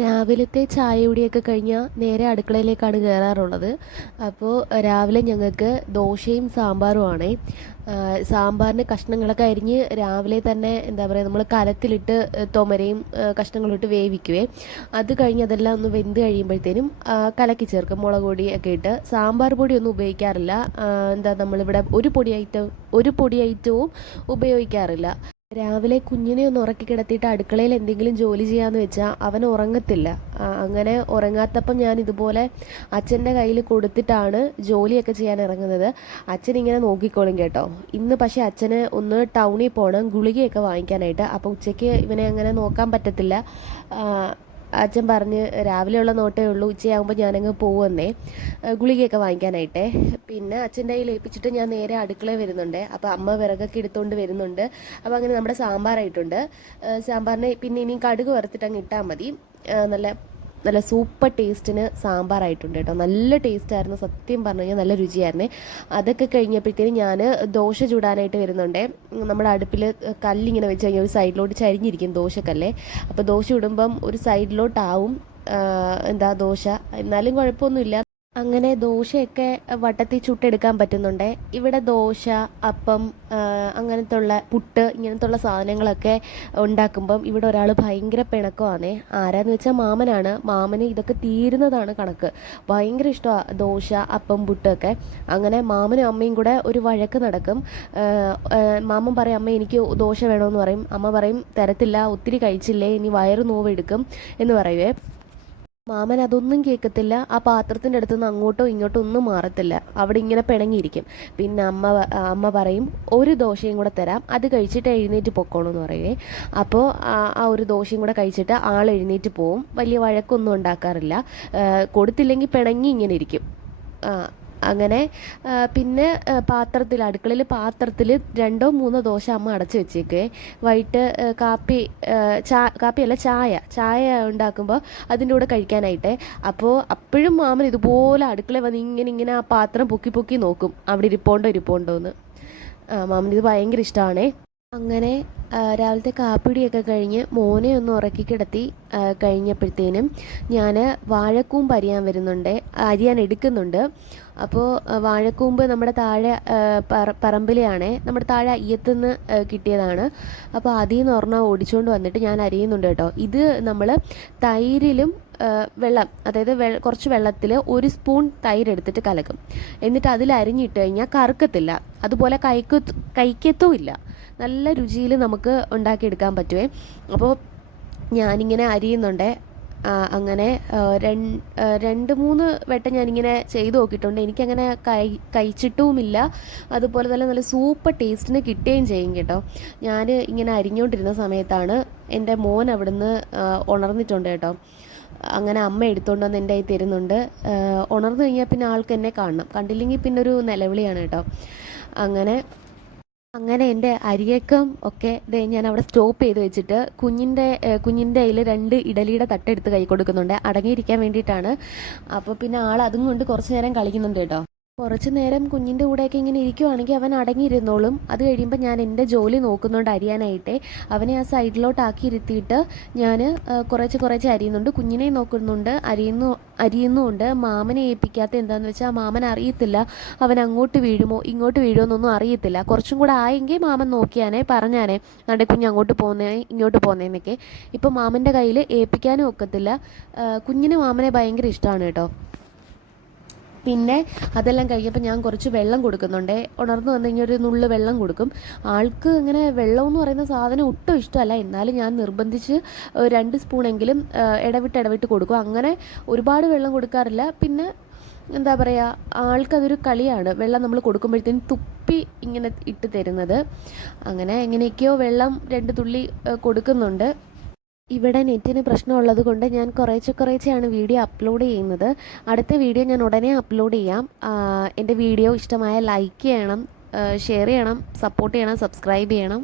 രാവിലത്തെ ചായ കുടിയൊക്കെ കഴിഞ്ഞാൽ നേരെ അടുക്കളയിലേക്കാണ് കയറാറുള്ളത്. അപ്പോൾ രാവിലെ ഞങ്ങൾക്ക് ദോശയും സാമ്പാറുമാണേ. സാമ്പാറിന് കഷ്ണങ്ങളൊക്കെ അരിഞ്ഞ് രാവിലെ തന്നെ എന്താ പറയുക, നമ്മൾ കലത്തിലിട്ട് തുമരയും കഷ്ണങ്ങളിട്ട് വേവിക്കുവേ. അത് കഴിഞ്ഞ് അതെല്ലാം ഒന്ന് വെന്ത് കഴിയുമ്പോഴത്തേനും കലക്കി ചേർക്കും, മുളക് പൊടിയൊക്കെ ഇട്ട്. സാമ്പാർ പൊടിയൊന്നും ഉപയോഗിക്കാറില്ല. എന്താ നമ്മളിവിടെ ഒരു പൊടി ഐറ്റവും ഉപയോഗിക്കാറില്ല. രാവിലെ കുഞ്ഞിനെ ഒന്ന് ഉറക്കി കിടത്തിയിട്ട് അടുക്കളയിൽ എന്തെങ്കിലും ജോലി ചെയ്യാമെന്ന് വെച്ചാൽ അവൻ ഉറങ്ങത്തില്ല. അങ്ങനെ ഉറങ്ങാത്തപ്പം ഞാൻ ഇതുപോലെ അച്ഛൻ്റെ കയ്യിൽ കൊടുത്തിട്ടാണ് ജോലിയൊക്കെ ചെയ്യാൻ ഇറങ്ങുന്നത്. അച്ഛൻ ഇങ്ങനെ നോക്കിക്കോളും കേട്ടോ. ഇന്ന് പക്ഷേ അച്ഛന് ഒന്ന് ടൗണിൽ പോകണം, ഗുളികയൊക്കെ വാങ്ങിക്കാനായിട്ട്. അപ്പോൾ ഉച്ചയ്ക്ക് ഇവനെ അങ്ങനെ നോക്കാൻ പറ്റത്തില്ല. അച്ഛൻ പറഞ്ഞ് രാവിലെയുള്ള നോട്ടേ ഉള്ളൂ, ഉച്ചയാകുമ്പോൾ ഞാനങ്ങ് പോകുമെന്നേ, ഗുളികയൊക്കെ വാങ്ങിക്കാനായിട്ടേ. പിന്നെ അച്ഛൻ്റെ കയ്യിൽ ഏൽപ്പിച്ചിട്ട് ഞാൻ നേരെ അടുക്കളയിൽ വരുന്നുണ്ട്. അപ്പോൾ അമ്മ വിറകൊക്കെ എടുത്തുകൊണ്ട് വരുന്നുണ്ട്. അപ്പോൾ അങ്ങനെ നമ്മുടെ സാമ്പാറായിട്ടുണ്ട്. സാമ്പാറിന് പിന്നെ ഇനിയും കടുക് വറുത്തിട്ട് അങ്ങ് ഇട്ടാൽ മതി. നല്ല നല്ല സൂപ്പർ ടേസ്റ്റിന് സാമ്പാറായിട്ടുണ്ട് കേട്ടോ. നല്ല ടേസ്റ്റായിരുന്നു, സത്യം പറഞ്ഞു കഴിഞ്ഞാൽ നല്ല രുചിയായിരുന്നേ. അതൊക്കെ കഴിഞ്ഞപ്പോഴത്തേനും ഞാൻ ദോശ ചൂടാനായിട്ട് വരുന്നുണ്ട്. നമ്മുടെ അടുപ്പിൽ കല്ലിങ്ങനെ വെച്ച് കഴിഞ്ഞാൽ ഒരു സൈഡിലോട്ട് ചരിഞ്ഞിരിക്കും ദോശക്കല്ലേ. അപ്പോൾ ദോശ ഇടുമ്പം ഒരു സൈഡിലോട്ടാവും ദോശ, എന്നാലും കുഴപ്പമൊന്നുമില്ല. അങ്ങനെ ദോശയൊക്കെ വട്ടത്തിൽ ചുട്ടെടുക്കാൻ പറ്റുന്നുണ്ട്. ഇവിടെ ദോശ, അപ്പം, അങ്ങനത്തുള്ള പുട്ട്, ഇങ്ങനത്തുള്ള സാധനങ്ങളൊക്കെ ഉണ്ടാക്കുമ്പം ഇവിടെ ഒരാൾ ഭയങ്കര പിണക്കമാണേ. ആരാന്ന് വെച്ചാൽ മാമനാണ്. മാമന് ഇതൊക്കെ തീരുന്നതാണ് കണക്ക്. ഭയങ്കര ഇഷ്ടമാണ് ദോശ, അപ്പം, പുട്ടൊക്കെ. അങ്ങനെ മാമനും അമ്മയും കൂടെ ഒരു വഴക്ക് നടക്കും. മാമൻ പറയും, അമ്മ എനിക്ക് ദോശ വേണമെന്ന് പറയും. അമ്മ പറയും, തരത്തില്ല, ഒത്തിരി കഴിച്ചില്ലേ, ഇനി വയറ് നോവെടുക്കും എന്ന് പറയുവേ. മാമൻ അതൊന്നും കേൾക്കത്തില്ല. ആ പാത്രത്തിൻ്റെ അടുത്ത് നിന്ന് അങ്ങോട്ടോ ഇങ്ങോട്ടോ ഒന്നും മാറത്തില്ല, അവിടെ ഇങ്ങനെ പിണങ്ങിയിരിക്കും. പിന്നെ അമ്മ പറയും, ഒരു ദോശയും കൂടെ തരാം, അത് കഴിച്ചിട്ട് എഴുന്നേറ്റ് പൊക്കോണമെന്ന് പറയുവേ. അപ്പോൾ ആ ഒരു ദോശയും കൂടെ കഴിച്ചിട്ട് ആൾ എഴുന്നേറ്റ് പോവും. വലിയ വഴക്കൊന്നും ഉണ്ടാക്കാറില്ല. കൊടുത്തില്ലെങ്കിൽ പിണങ്ങി ഇങ്ങനെ ഇരിക്കും. അങ്ങനെ പിന്നെ അടുക്കളയിൽ പാത്രത്തിൽ 2-3 ദോശ അമ്മ അടച്ചു വെച്ചേക്കേ. വൈകിട്ട് കാപ്പിയല്ല, ചായ ഉണ്ടാക്കുമ്പോൾ അതിൻ്റെ കൂടെ കഴിക്കാനായിട്ട്. അപ്പോൾ അപ്പോഴും മാമൻ ഇതുപോലെ അടുക്കളയിൽ വന്ന് ഇങ്ങനെ ആ പാത്രം പൊക്കി പൊക്കി നോക്കും, അവിടെ ഇരിപ്പുണ്ടോ എന്ന്. മാമന് ഇത് ഭയങ്കര ഇഷ്ടമാണേ. അങ്ങനെ രാവിലത്തെ കാപ്പിടിയൊക്കെ കഴിഞ്ഞ് മോനെ ഒന്ന് ഉറക്കി കിടത്തി കഴിഞ്ഞപ്പോഴത്തേനും ഞാൻ വാഴക്കൂമ്പ് അരിയാൻ എടുക്കുന്നുണ്ട്. അപ്പോൾ വാഴക്കൂമ്പ് നമ്മുടെ താഴെ പറമ്പിലെയാണേ, നമ്മുടെ താഴെ അയ്യത്തുനിന്ന് കിട്ടിയതാണ്. അപ്പോൾ അതിൽ നിന്ന് ഒരെണ്ണം ഓടിച്ചുകൊണ്ട് വന്നിട്ട് ഞാൻ അരിയുന്നുണ്ട് കേട്ടോ. ഇത് നമ്മൾ തൈരിലും വെള്ളം, അതായത് കുറച്ച് വെള്ളത്തിൽ 1 സ്പൂൺ തൈര് എടുത്തിട്ട് കലക്കും. എന്നിട്ട് അതിൽ അരിഞ്ഞിട്ട് കഴിഞ്ഞാൽ കറുക്കത്തില്ല, അതുപോലെ കഴിക്കത്തും ഇല്ല. നല്ല രുചിയിൽ നമുക്ക് ഉണ്ടാക്കിയെടുക്കാൻ പറ്റുമേ. അപ്പോൾ ഞാനിങ്ങനെ അരിയുന്നുണ്ട്. അങ്ങനെ 2-3 വട്ടം ഞാനിങ്ങനെ ചെയ്ത് നോക്കിയിട്ടുണ്ട്. എനിക്കങ്ങനെ കഴിച്ചിട്ടുമില്ല. അതുപോലെ തന്നെ നല്ല സൂപ്പർ ടേസ്റ്റിന് കിട്ടുകയും ചെയ്യും കേട്ടോ. ഞാൻ ഇങ്ങനെ അരിഞ്ഞുകൊണ്ടിരുന്ന സമയത്താണ് എൻ്റെ മോൻ അവിടുന്ന് ഉണർന്നിട്ടുണ്ട് കേട്ടോ. അങ്ങനെ അമ്മ എടുത്തുകൊണ്ട് വന്ന് എൻ്റെ കയ്യിൽ തരുന്നുണ്ട്. ഉണർന്നു കഴിഞ്ഞാൽ പിന്നെ ആൾക്ക് എന്നെ കാണണം, കണ്ടില്ലെങ്കിൽ പിന്നെ ഒരു നിലവിളിയാണ് കേട്ടോ. അങ്ങനെ എൻ്റെ അരിയക്കം ഒക്കെ ഞാൻ അവിടെ സ്റ്റോപ്പ് ചെയ്ത് വെച്ചിട്ട് കുഞ്ഞിൻ്റെ കയ്യിൽ 2 ഇഡലിയുടെ തട്ടെടുത്ത് കൈ കൊടുക്കുന്നുണ്ട്, അടങ്ങിയിരിക്കാൻ വേണ്ടിയിട്ടാണ്. അപ്പോൾ പിന്നെ ആൾ അതും കൊണ്ട് കുറച്ച് നേരം കളിക്കുന്നുണ്ട് കേട്ടോ. കുറച്ച് നേരം കുഞ്ഞിൻ്റെ കൂടെയൊക്കെ ഇങ്ങനെ ഇരിക്കുവാണെങ്കിൽ അവൻ അടങ്ങിയിരുന്നോളും. അത് കഴിയുമ്പോൾ ഞാൻ എൻ്റെ ജോലി നോക്കുന്നുണ്ട് അരിയാനായിട്ടേ. അവനെ ആ സൈഡിലോട്ടാക്കി ഇരുത്തിയിട്ട് ഞാൻ കുറച്ച് അരിയുന്നുണ്ട്, കുഞ്ഞിനെ നോക്കുന്നുണ്ട്, അരിയുന്നുമുണ്ട്. മാമനെ ഏൽപ്പിക്കാത്ത എന്താണെന്ന് വെച്ചാൽ മാമൻ അറിയത്തില്ല അവൻ അങ്ങോട്ട് വീഴുമോ ഇങ്ങോട്ട് വീഴുമോ എന്നൊന്നും അറിയത്തില്ല. കുറച്ചും കൂടെ ആയെങ്കിൽ മാമൻ നോക്കിയാനേ പറഞ്ഞാനേ, നമ്മുടെ കുഞ്ഞ് അങ്ങോട്ട് പോകുന്നേ ഇങ്ങോട്ട് പോകുന്നതെന്നൊക്കെ. ഇപ്പം മാമൻ്റെ കയ്യിൽ ഏൽപ്പിക്കാനും ഒക്കത്തില്ല. കുഞ്ഞിന് മാമനെ ഭയങ്കര ഇഷ്ടമാണ് കേട്ടോ. പിന്നെ അതെല്ലാം കഴിഞ്ഞപ്പോൾ ഞാൻ കുറച്ച് വെള്ളം കൊടുക്കുന്നുണ്ട്. ഉണർന്നു വന്നു കഴിഞ്ഞാൽ ഒരു നുള്ളു വെള്ളം കൊടുക്കും. ആൾക്ക് ഇങ്ങനെ വെള്ളം എന്ന് പറയുന്ന സാധനം ഒട്ടും ഇഷ്ടമല്ല, എന്നാലും ഞാൻ നിർബന്ധിച്ച് 2 സ്പൂണെങ്കിലും ഇടവിട്ട് കൊടുക്കും. അങ്ങനെ ഒരുപാട് വെള്ളം കൊടുക്കാറില്ല. പിന്നെ എന്താ പറയുക, ആൾക്കതൊരു കളിയാണ് വെള്ളം നമ്മൾ കൊടുക്കുമ്പോഴത്തേനും തുപ്പി ഇങ്ങനെ ഇട്ട് തരുന്നത്. അങ്ങനെ എങ്ങനെയൊക്കെയോ വെള്ളം 2 തുള്ളി കൊടുക്കുന്നുണ്ട്. ഇവിടെ നെറ്റിന് പ്രശ്നമുള്ളത് കൊണ്ട് ഞാൻ കുറേശ്ശെയാണ് വീഡിയോ അപ്ലോഡ് ചെയ്യുന്നത്. അടുത്ത വീഡിയോ ഞാൻ ഉടനെ അപ്ലോഡ് ചെയ്യാം. എൻ്റെ വീഡിയോ ഇഷ്ടമായ ലൈക്ക് ചെയ്യണം, ഷെയർ ചെയ്യണം, സപ്പോർട്ട് ചെയ്യണം, സബ്സ്ക്രൈബ് ചെയ്യണം.